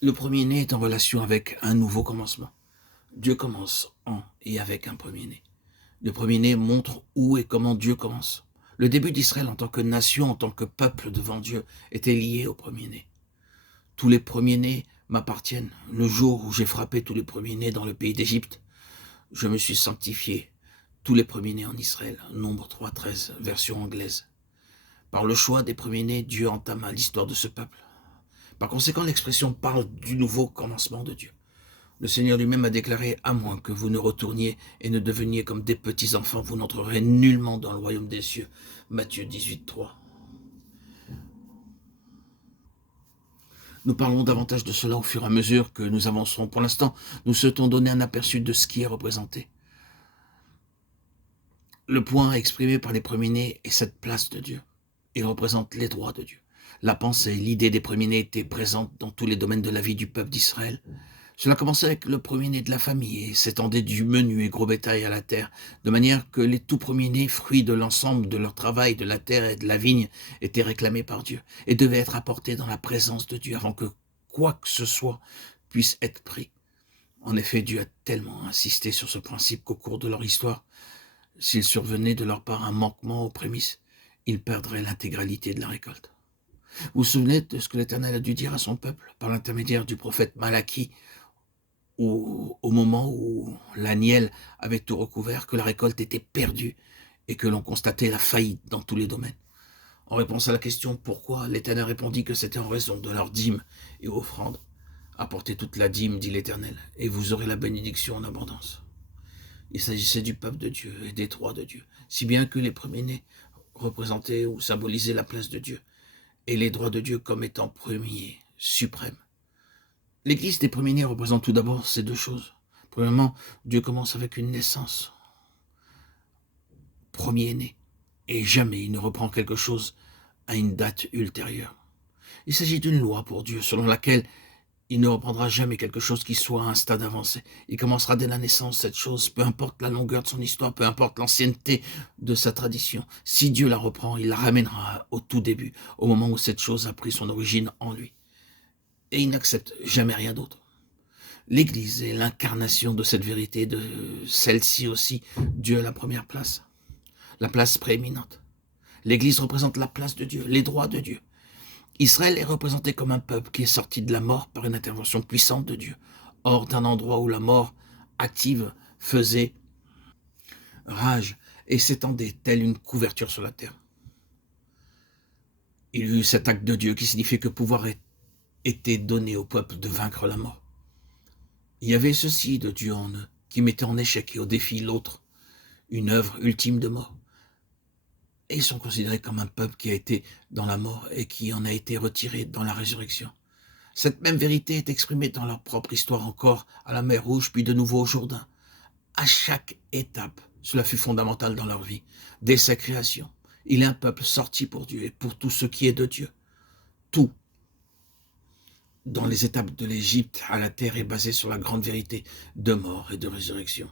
Le premier-né est en relation avec un nouveau commencement. Dieu commence en et avec un premier-né. Le premier-né montre où et comment Dieu commence. Le début d'Israël en tant que nation, en tant que peuple devant Dieu, était lié au premier-né. Tous les premiers-nés m'appartiennent. Le jour où j'ai frappé tous les premiers-nés dans le pays d'Égypte, je me suis sanctifié. Tous les premiers-nés en Israël. Nombre 3:13, version anglaise. Par le choix des premiers-nés, Dieu entama l'histoire de ce peuple. Par conséquent, l'expression parle du nouveau commencement de Dieu. Le Seigneur lui-même a déclaré, à moins que vous ne retourniez et ne deveniez comme des petits enfants, vous n'entrerez nullement dans le royaume des cieux. Matthieu 18:3. Nous parlerons davantage de cela au fur et à mesure que nous avancerons. Pour l'instant, nous souhaitons donner un aperçu de ce qui est représenté. Le point exprimé par les premiers-nés est cette place de Dieu. Il représente les droits de Dieu. La pensée, l'idée des premiers-nés était présente dans tous les domaines de la vie du peuple d'Israël. Cela commençait avec le premier-né de la famille et s'étendait du menu et gros bétail à la terre, de manière que les tout premiers-nés, fruits de l'ensemble de leur travail, de la terre et de la vigne, étaient réclamés par Dieu et devaient être apportés dans la présence de Dieu avant que quoi que ce soit puisse être pris. En effet, Dieu a tellement insisté sur ce principe qu'au cours de leur histoire, s'il survenait de leur part un manquement aux prémices, ils perdraient l'intégralité de la récolte. Vous vous souvenez de ce que l'Éternel a dû dire à son peuple par l'intermédiaire du prophète Malachie au moment où l'aniel avait tout recouvert, que la récolte était perdue et que l'on constatait la faillite dans tous les domaines. En réponse à la question pourquoi, l'Éternel répondit que c'était en raison de leurs dîmes et offrandes. Apportez toute la dîme, dit l'Éternel, et vous aurez la bénédiction en abondance. Il s'agissait du peuple de Dieu et des droits de Dieu, si bien que les premiers-nés représentaient ou symbolisaient la place de Dieu, et les droits de Dieu comme étant premiers, suprêmes. L'église des premiers-nés représente tout d'abord ces deux choses. Premièrement, Dieu commence avec une naissance, premier-né, et jamais il ne reprend quelque chose à une date ultérieure. Il s'agit d'une loi pour Dieu, selon laquelle il ne reprendra jamais quelque chose qui soit à un stade avancé. Il commencera dès la naissance cette chose, peu importe la longueur de son histoire, peu importe l'ancienneté de sa tradition. Si Dieu la reprend, il la ramènera au tout début, au moment où cette chose a pris son origine en lui. Et il n'accepte jamais rien d'autre. L'Église est l'incarnation de cette vérité, de celle-ci aussi. Dieu a la première place, la place prééminente. L'Église représente la place de Dieu, les droits de Dieu. Israël est représenté comme un peuple qui est sorti de la mort par une intervention puissante de Dieu, hors d'un endroit où la mort active faisait rage et s'étendait telle une couverture sur la terre. Il y eut cet acte de Dieu qui signifiait que pouvoir était donné au peuple de vaincre la mort. Il y avait ceci de Dieu en eux, qui mettait en échec et au défi l'autre, une œuvre ultime de mort. Et ils sont considérés comme un peuple qui a été dans la mort et qui en a été retiré dans la résurrection. Cette même vérité est exprimée dans leur propre histoire encore, à la mer Rouge, puis de nouveau au Jourdain. À chaque étape, cela fut fondamental dans leur vie. Dès sa création, il est un peuple sorti pour Dieu et pour tout ce qui est de Dieu. Tout, dans les étapes de l'Égypte à la terre, est basé sur la grande vérité de mort et de résurrection.